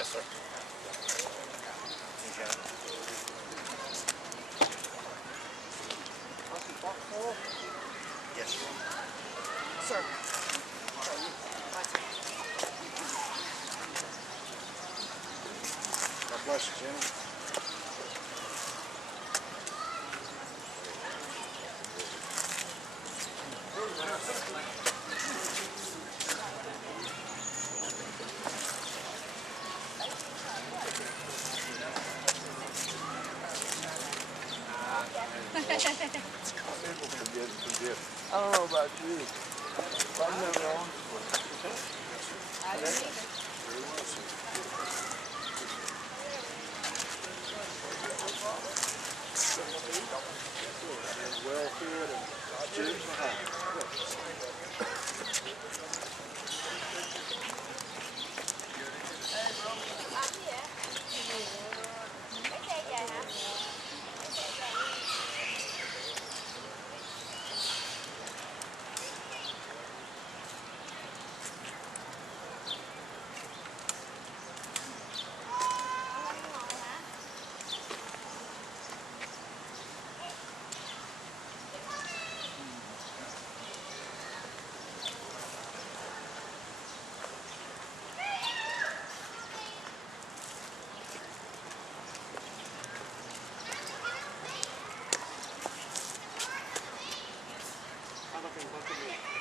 Yes, sir. Yes, sir. God bless you, Jimmy. I don't know about you, but I've never owned one. I didn't either. Very well, sir. Well fed and Jim's behind.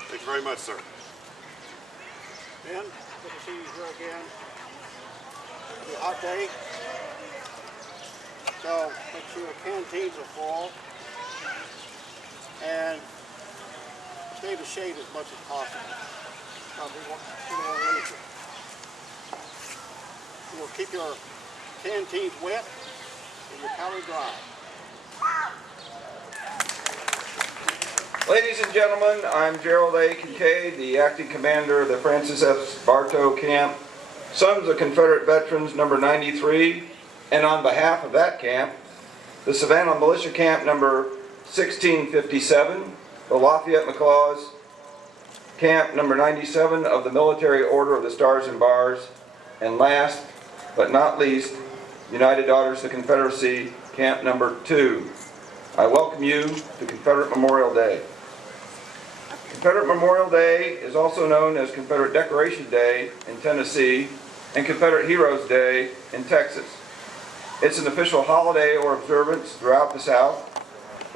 Thank you very much, sir. Ben, good to see you here again. It's a hot day, so make sure your canteens are full and stay the shade as much as possible. We don't want to lose it. You will keep your canteens wet and your powder dry. Ladies and gentlemen, I'm Gerald A. Kincaid, the acting commander of the Francis F. Bartow Camp, Sons of Confederate Veterans number 93, and on behalf of that camp, the Savannah Militia Camp number 1657, the Lafayette McLaws Camp number 97 of the Military Order of the Stars and Bars, and last but not least, United Daughters of the Confederacy Camp number 2. I welcome you to Confederate Memorial Day. Confederate Memorial Day is also known as Confederate Decoration Day in Tennessee and Confederate Heroes Day in Texas. It's an official holiday or observance throughout the South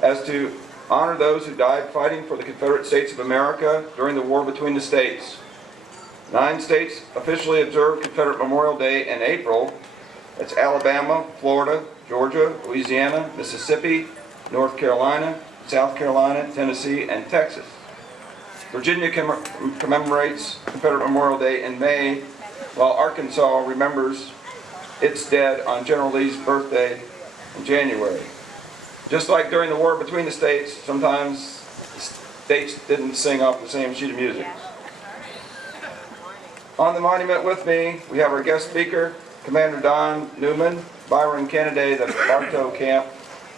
as to honor those who died fighting for the Confederate States of America during the war between the states. 9 states officially observe Confederate Memorial Day in April. That's Alabama, Florida, Georgia, Louisiana, Mississippi, North Carolina, South Carolina, Tennessee, and Texas. Virginia commemorates Confederate Memorial Day in May, while Arkansas remembers its dead on General Lee's birthday in January. Just like during the war between the states, sometimes the states didn't sing off the same sheet of music. On the monument with me, we have our guest speaker, Commander Don Newman, Byron Kennedy, the Bartow Camp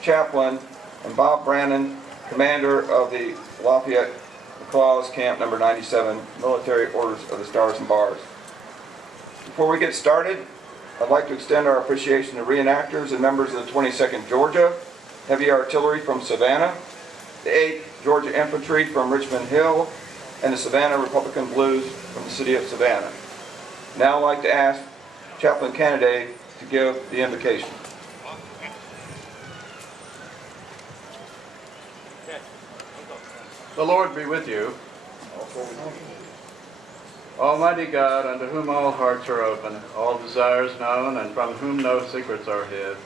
chaplain, and Bob Brannon, commander of the Lafayette McLaws Camp number 97, Military Orders of the Stars and Bars. Before we get started, I'd like to extend our appreciation to reenactors and members of the 22nd Georgia Heavy Artillery from Savannah, the 8th Georgia Infantry from Richmond Hill, and the Savannah Republican Blues from the city of Savannah. Now I'd like to ask Chaplain Kennedy to give the invocation. The Lord be with you. Almighty God, unto whom all hearts are open, all desires known, and from whom no secrets are hid,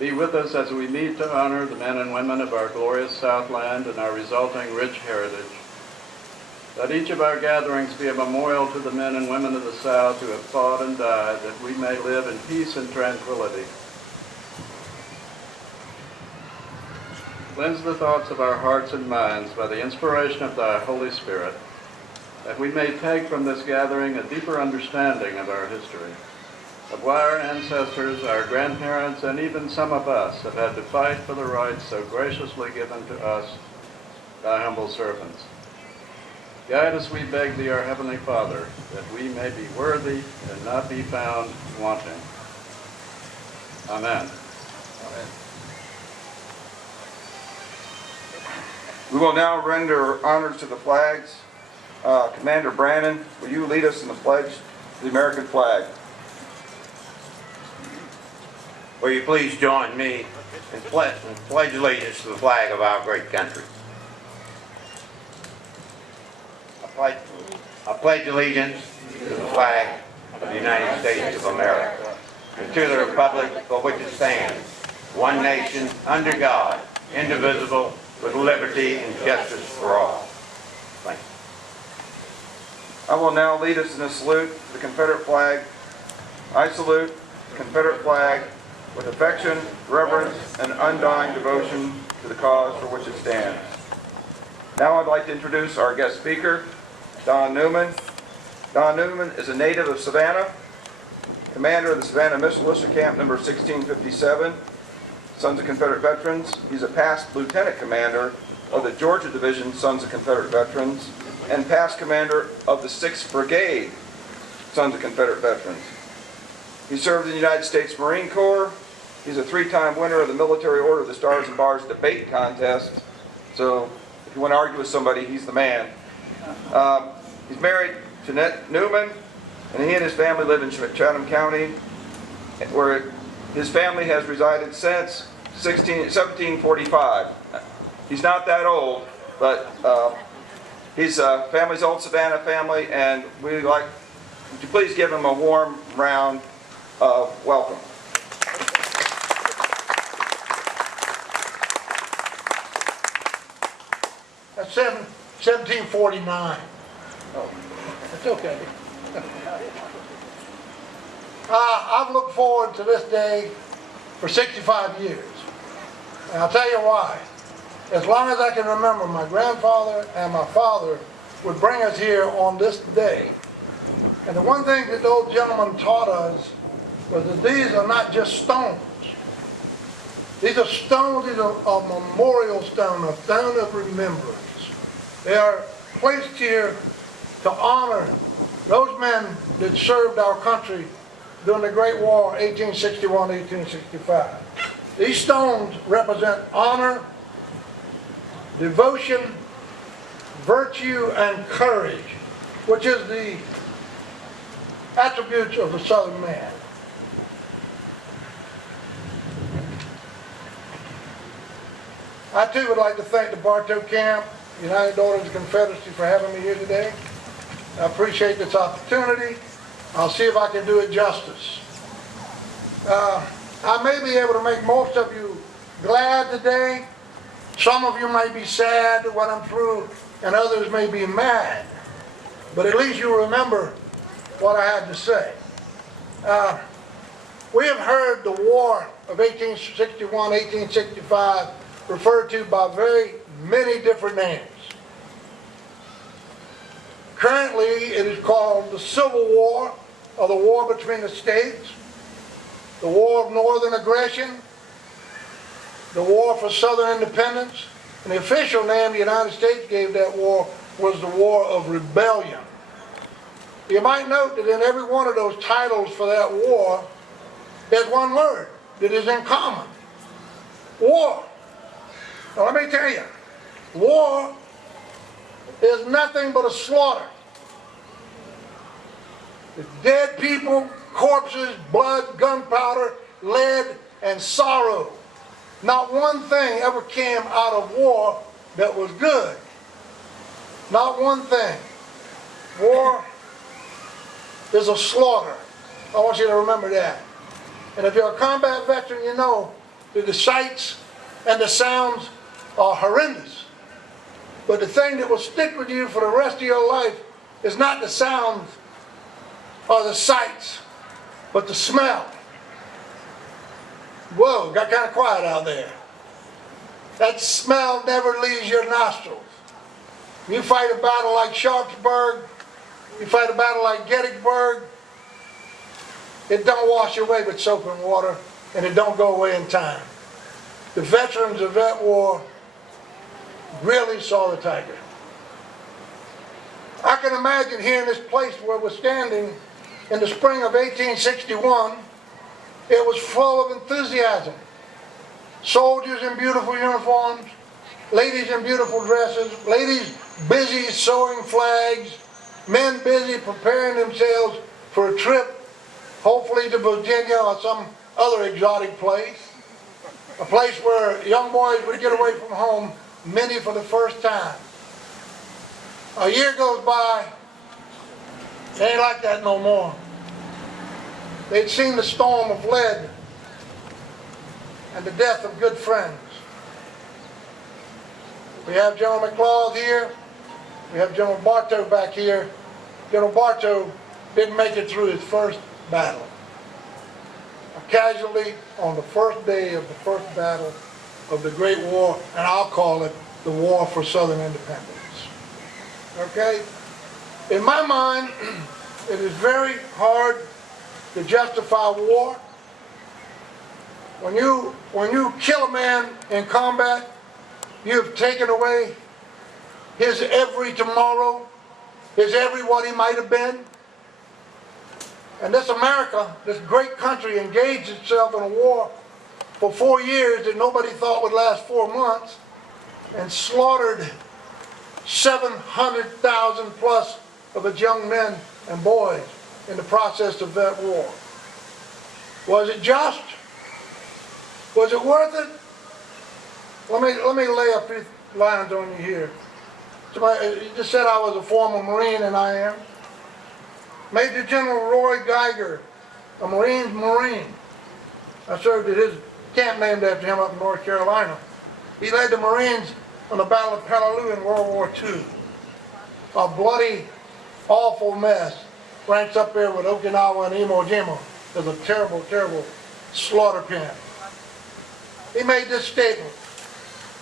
be with us as we meet to honor the men and women of our glorious Southland and our resulting rich heritage. Let each of our gatherings be a memorial to the men and women of the South who have fought and died, that we may live in peace and tranquility. Cleanse the thoughts of our hearts and minds by the inspiration of thy Holy Spirit, that we may take from this gathering a deeper understanding of our history, of why our ancestors, our grandparents, and even some of us have had to fight for the rights so graciously given to us, thy humble servants. Guide us, we beg thee, our Heavenly Father, that we may be worthy and not be found wanting. Amen. We will now render honors to the flags. Commander Brannon, will you lead us in the pledge to the American flag? Will you please join me in pledge allegiance to the flag of our great country? I pledge allegiance to the flag of the United States of America and to the republic for which it stands, one nation, under God, indivisible, with liberty and justice for all. Thank you. I will now lead us in a salute to the Confederate flag. I salute the Confederate flag with affection, reverence, and undying devotion to the cause for which it stands. Now I'd like to introduce our guest speaker, Don Newman. Don Newman is a native of Savannah, commander of the Savannah Militia Camp number 1657, Sons of Confederate Veterans. He's a past lieutenant commander of the Georgia Division, Sons of Confederate Veterans, and past commander of the 6th Brigade, Sons of Confederate Veterans. He served in the United States Marine Corps. He's a 3-time winner of the Military Order of the Stars and Bars debate contest. So if you want to argue with somebody, he's the man. He's married to Newman, and he and his family live in Chatham County, where his family has resided since 1745. He's not that old, but he's family's old Savannah family, and would you please give him a warm round of welcome. That's 1749. Oh, that's okay. I've looked forward to this day for 65 years. And I'll tell you why. As long as I can remember, my grandfather and my father would bring us here on this day. And the one thing that those gentlemen taught us was that these are not just stones. These are stones, these are a memorial stone, a stone of remembrance. They are placed here to honor those men that served our country during the Great War, 1861-1865. These stones represent honor, devotion, virtue, and courage, which is the attributes of the Southern man. I too would like to thank the Bartow Camp, United Daughters of Confederacy, for having me here today. I appreciate this opportunity. I'll see if I can do it justice. I may be able to make most of you glad today. Some of you may be sad at what I'm through, and others may be mad. But at least you remember what I had to say. We have heard the war of 1861, 1865 referred to by very many different names. Currently, it is called the Civil War, or the war between the states, the War of Northern Aggression, the War for Southern Independence, and the official name the United States gave that war was the War of Rebellion. You might note that in every one of those titles for that war, there's one word that is in common: war. Now let me tell you, war is nothing but a slaughter. It's dead people, corpses, blood, gunpowder, lead, and sorrow. Not one thing ever came out of war that was good. Not one thing. War is a slaughter. I want you to remember that. And if you're a combat veteran, you know that the sights and the sounds are horrendous. But the thing that will stick with you for the rest of your life is not the sounds or the sights, but the smell. Whoa, got kind of quiet out there. That smell never leaves your nostrils. You fight a battle like Sharpsburg, you fight a battle like Gettysburg, it don't wash away with soap and water, and it don't go away in time. The veterans of that war really saw the tiger. I can imagine here in this place where we're standing in the spring of 1861, it was full of enthusiasm. Soldiers in beautiful uniforms, ladies in beautiful dresses, ladies busy sewing flags, men busy preparing themselves for a trip, hopefully to Virginia or some other exotic place. A place where young boys would get away from home, many for the first time. A year goes by, it ain't like that no more. They'd seen the storm of lead and the death of good friends. We have General McLaws here. We have General Bartow back here. General Bartow didn't make it through his first battle. A casualty on the first day of the first battle of the Great War, and I'll call it the War for Southern Independence. Okay? In my mind, it is very hard to justify war. When you kill a man in combat, you've taken away his every tomorrow, his every what he might have been. And this America, this great country, engaged itself in a war for 4 years that nobody thought would last 4 months, and slaughtered 700,000 plus of its young men and boys in the process of that war. Was it just? Was it worth it? Let me lay a few lines on you here. You just said I was a former Marine, and I am. Major General Roy Geiger, a Marine's Marine. I served at his camp named after him up in North Carolina. He led the Marines on the Battle of Gettysburg in World War II. A bloody, awful mess. Ranks up there with Okinawa and Iwo Jima. There's a terrible, terrible slaughter camp. He made this statement: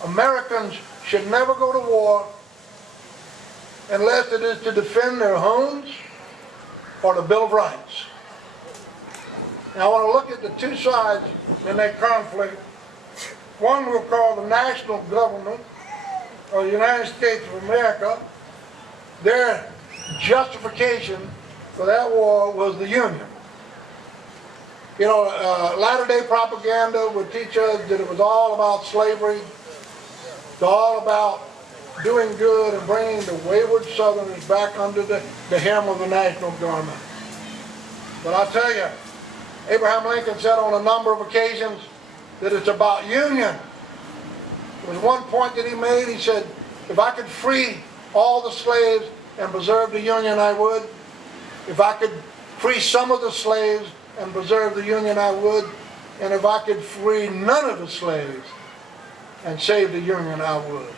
Americans should never go to war unless it is to defend their homes or the Bill of Rights. Now I want to look at the two sides in that conflict. One we'll call the national government, or the United States of America. Their justification for that war was the Union. You know, latter-day propaganda would teach us that it was all about slavery. It's all about doing good and bringing the wayward Southerners back under the hem of the national garment. But I tell you, Abraham Lincoln said on a number of occasions that it's about union. There was one point that he made. He said, if I could free all the slaves and preserve the Union, I would. If I could free some of the slaves and preserve the Union, I would. And if I could free none of the slaves and save the Union, I would.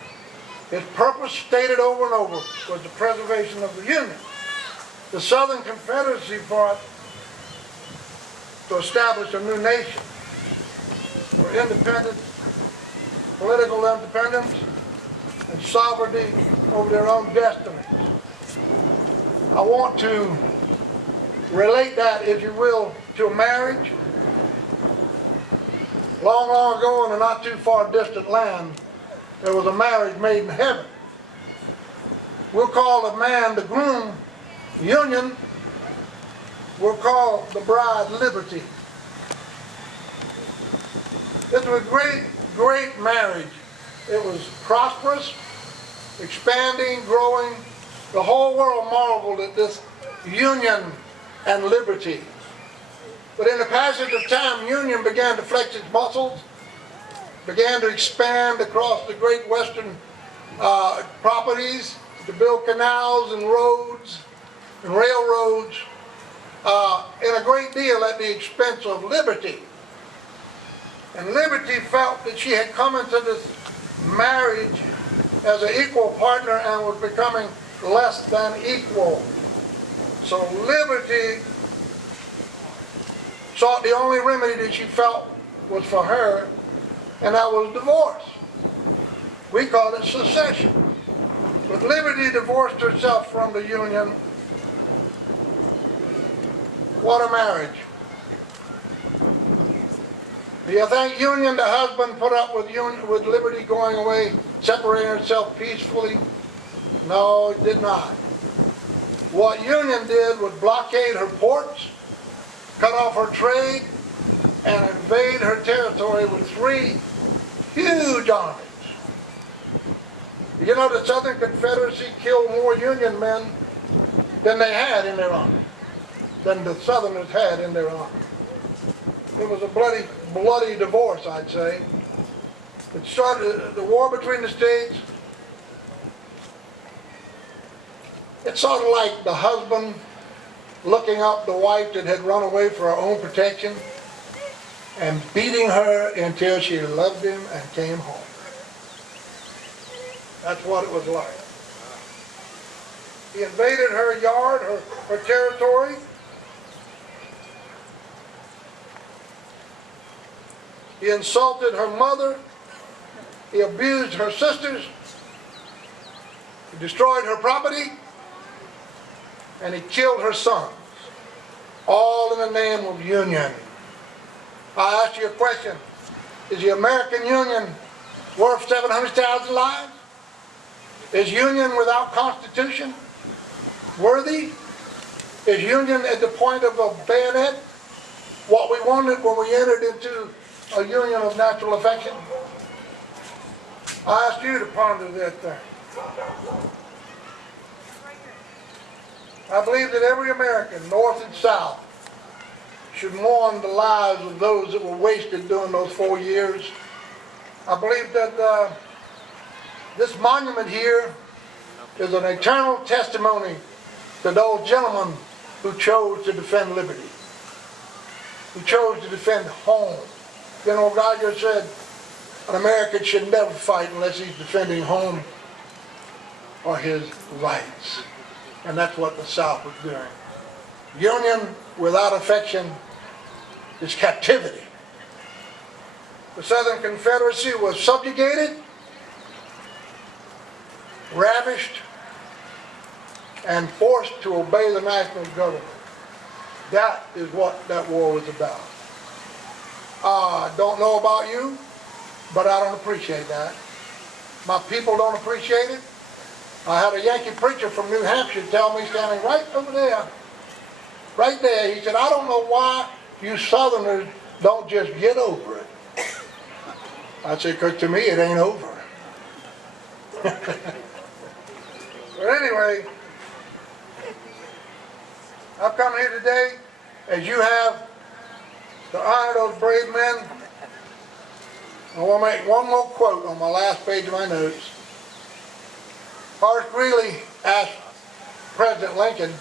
His purpose, stated over and over, was the preservation of the Union. The Southern Confederacy fought to establish a new nation for independence, political independence, and sovereignty over their own destinies. I want to relate that, if you will, to a marriage. Long, long ago in a not too far distant land, there was a marriage made in heaven. We'll call the man the groom, union. We'll call the bride liberty. This was a great, great marriage. It was prosperous, expanding, growing. The whole world marveled at this union and liberty. But in the passage of time, union began to flex its muscles, began to expand across the great western properties, to build canals and roads and railroads, and a great deal at the expense of liberty. And liberty felt that she had come into this marriage as an equal partner and was becoming less than equal. So liberty sought the only remedy that she felt was for her, and that was divorce. We call it secession. But liberty divorced herself from the union. What a marriage. Do you think union, the husband, put up with liberty going away, separating herself peacefully? No, it did not. What Union did was blockade her ports, cut off her trade, and invade her territory with 3 huge armies. You know, the Southern Confederacy killed more Union men than they had in their army, than the Southerners had in their army. It was a bloody divorce, I'd say. It started the war between the states. It's sort of like the husband looking up the wife that had run away for her own protection and beating her until she loved him and came home. That's what it was like. He invaded her yard, her territory. He insulted her mother. He abused her sisters. He destroyed her property. And he killed her sons. All in the name of Union. I ask you a question. Is the American Union worth 700,000 lives? Is Union without Constitution worthy? Is Union at the point of a bayonet what we wanted when we entered into a union of natural affection? I ask you to ponder that thing. I believe that every American, North and South, should mourn the lives of those that were wasted during those 4 years. I believe that this monument here is an eternal testimony to those gentlemen who chose to defend liberty, who chose to defend home. General Geiger said an American should never fight unless he's defending home or his rights. And that's what the South was doing. Union without affection is captivity. The Southern Confederacy was subjugated, ravished, and forced to obey the national government. That is what that war was about. I don't know about you, but I don't appreciate that. My people don't appreciate it. I had a Yankee preacher from New Hampshire tell me, standing right over there, right there, he said, I don't know why you Southerners don't just get over it. I said, because to me it ain't over. But anyway, I've come here today, as you have, to honor those brave men. I want to make one more quote on my last page of my notes. Horace Greeley asked President Lincoln,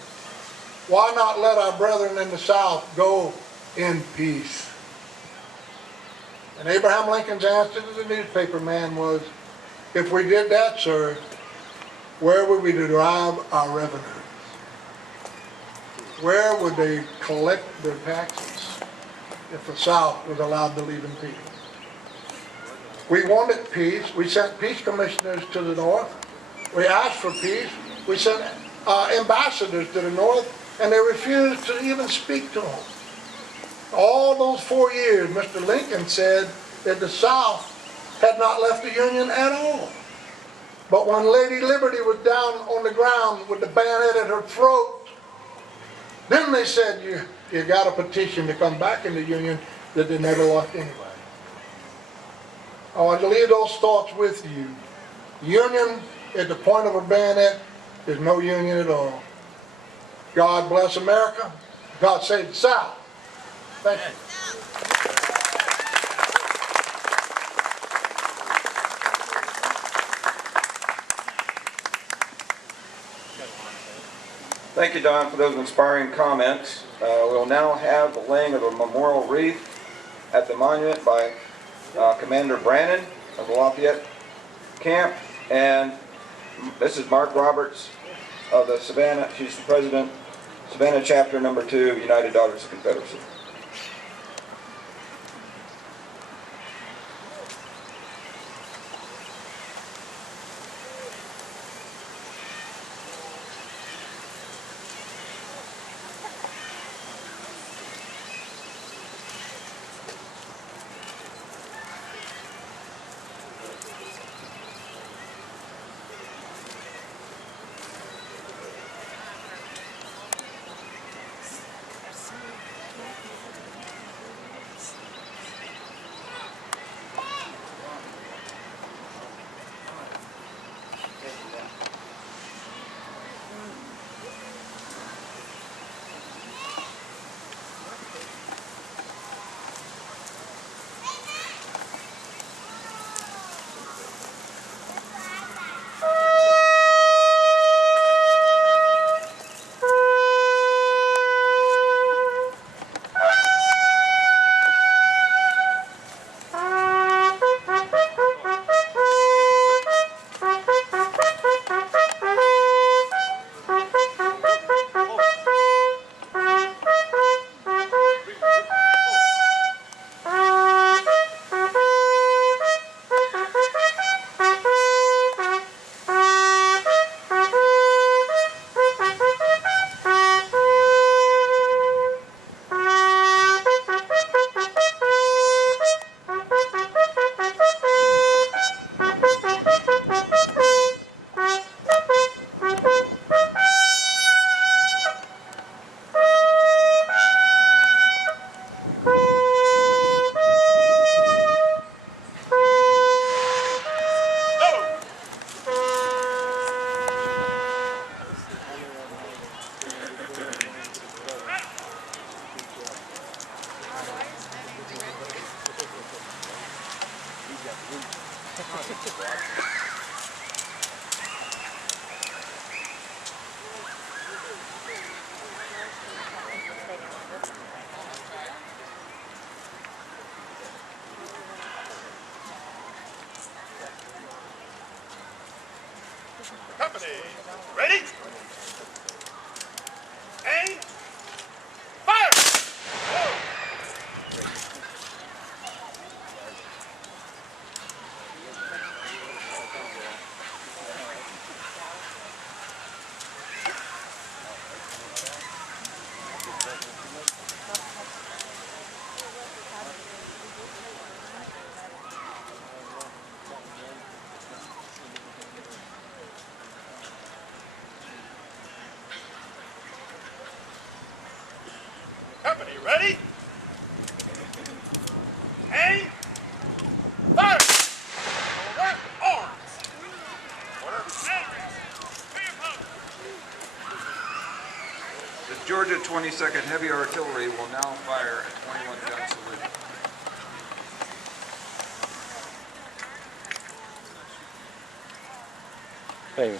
why not let our brethren in the South go in peace? And Abraham Lincoln's answer to the newspaper man was, if we did that, sir, where would we derive our revenues? Where would they collect their taxes if the South was allowed to live in peace? We wanted peace. We sent peace commissioners to the North. We asked for peace. We sent ambassadors to the North, and they refused to even speak to them. All those 4 years, Mr. Lincoln said that the South had not left the Union at all. But when Lady Liberty was down on the ground with the bayonet at her throat, then they said, you got a petition to come back in the Union that they never lost anyway. I want to leave those thoughts with you. Union at the point of a bayonet is no union at all. God bless America. God save the South. Thank you. Thank you, Don, for those inspiring comments. We'll now have the laying of a memorial wreath at the monument by Commander Brannon of the Lafayette Camp, and this is Mark Roberts of the Savannah, she's the president, Savannah Chapter number 2, United Daughters of Confederacy. Company, ready? Aim! Fire! Company, ready? Aim! Fire! Over, arms! Order, batteries! To your post! The Georgia 22nd Heavy Artillery will now fire a 21-gun salute. Hey.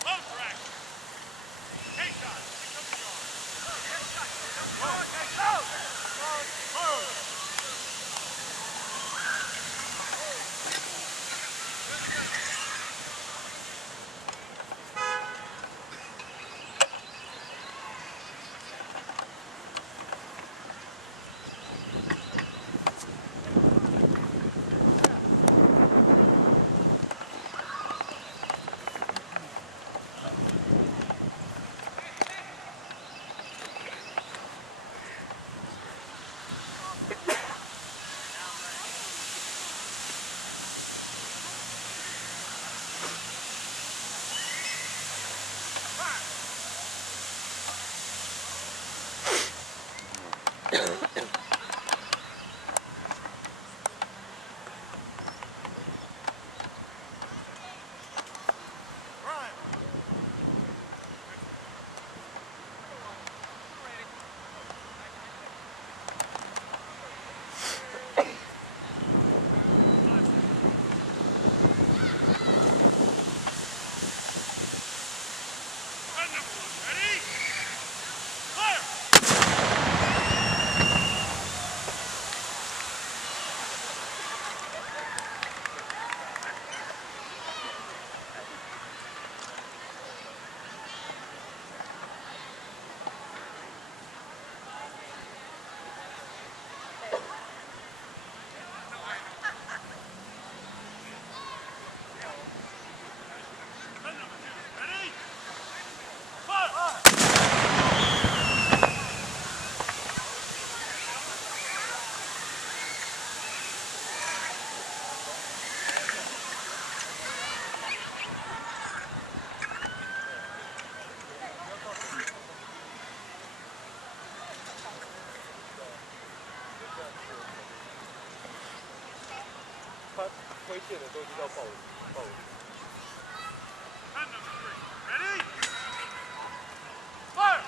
Closer action! Take shot! Pick up the arm! Ready? Fire!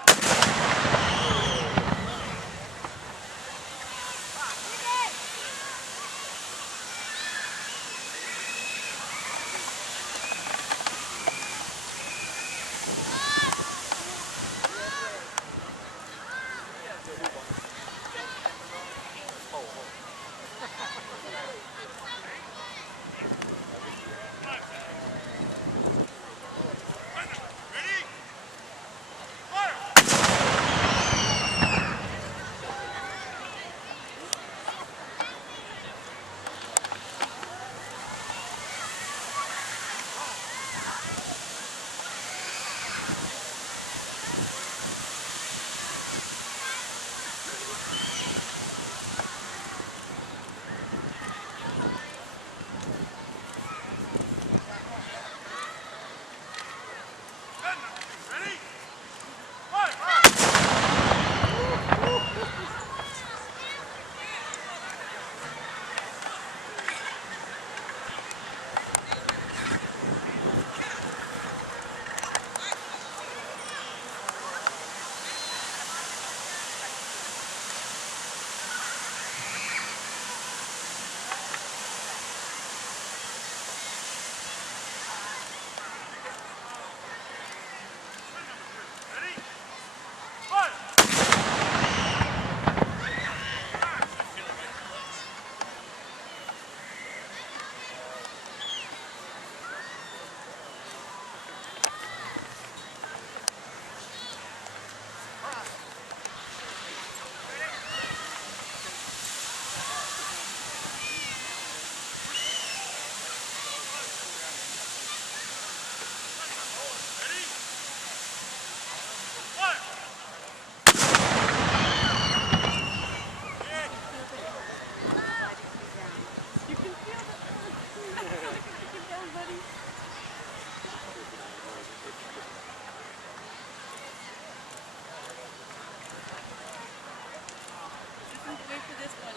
for this one.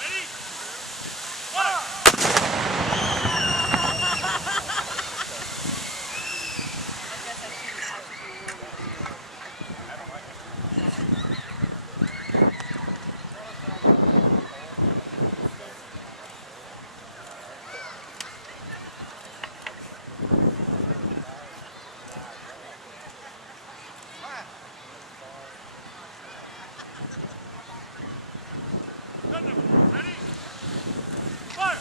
Ready? Fire! Ready? Fire!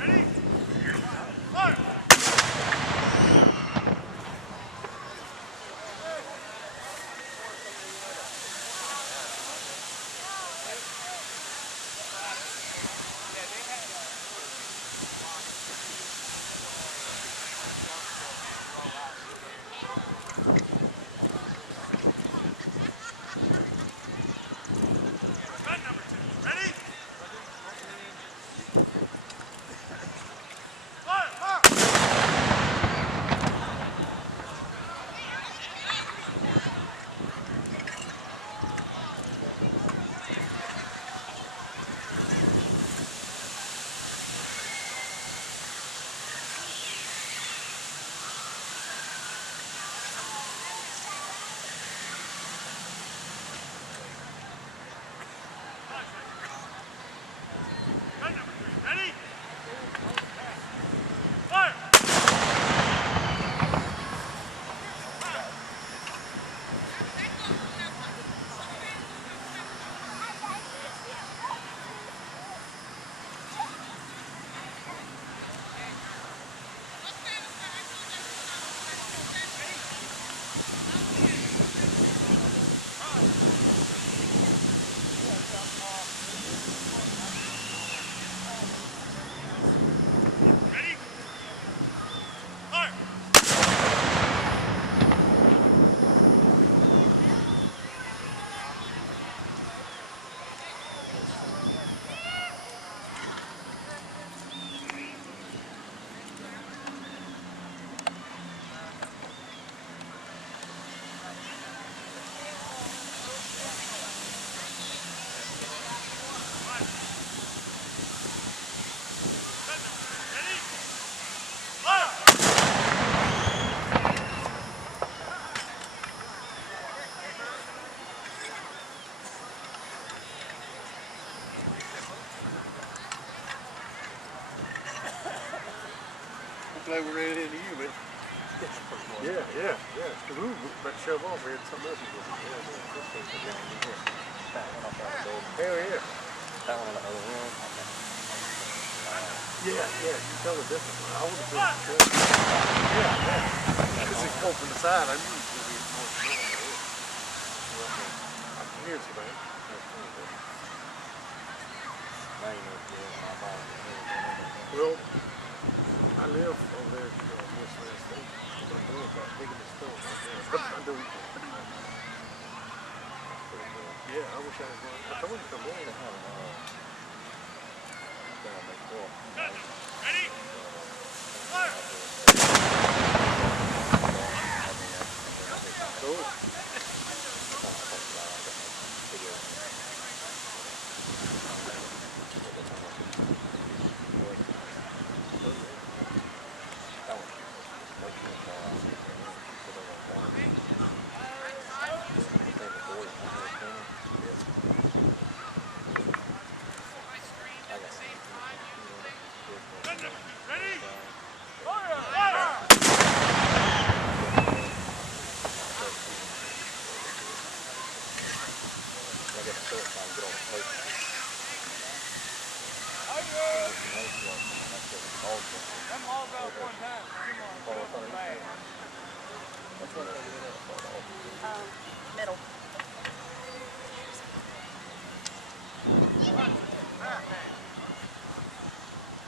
Ready? Fire! Gun number 2. Ready? Fire! Gun number 3. Ready? Fire! Ready? Fire! Gun number 3. Ready? Fire! I'm glad we ran into you, man. Yeah. Because we were about to shove off. We had something else to do. Hell yeah. That one in the other room. Yeah, you tell the difference. I would have been Yeah. Because it's come from the side. I knew it was going to be more normal. I can hear it, man. Now you know it's good. My mom. Well, I live over there in West West State. I'm doing that big in the store. I do. Yeah, I wish I was going. I told you to come down. Ready? Fire! Cool. Gun number 2. Ready? Fire! Fire! Them all go at one time. Come on, Middle.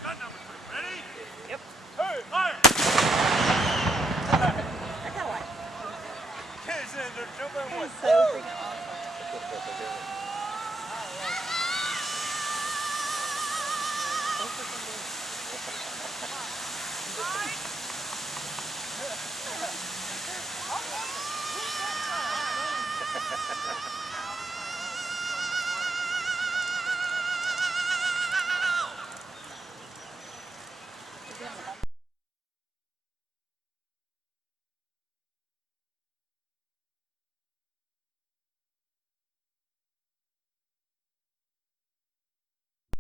Gun number 3, ready? Yep. Hey, fire! I got one. Kids in there jumping That with. is so freaking awesome.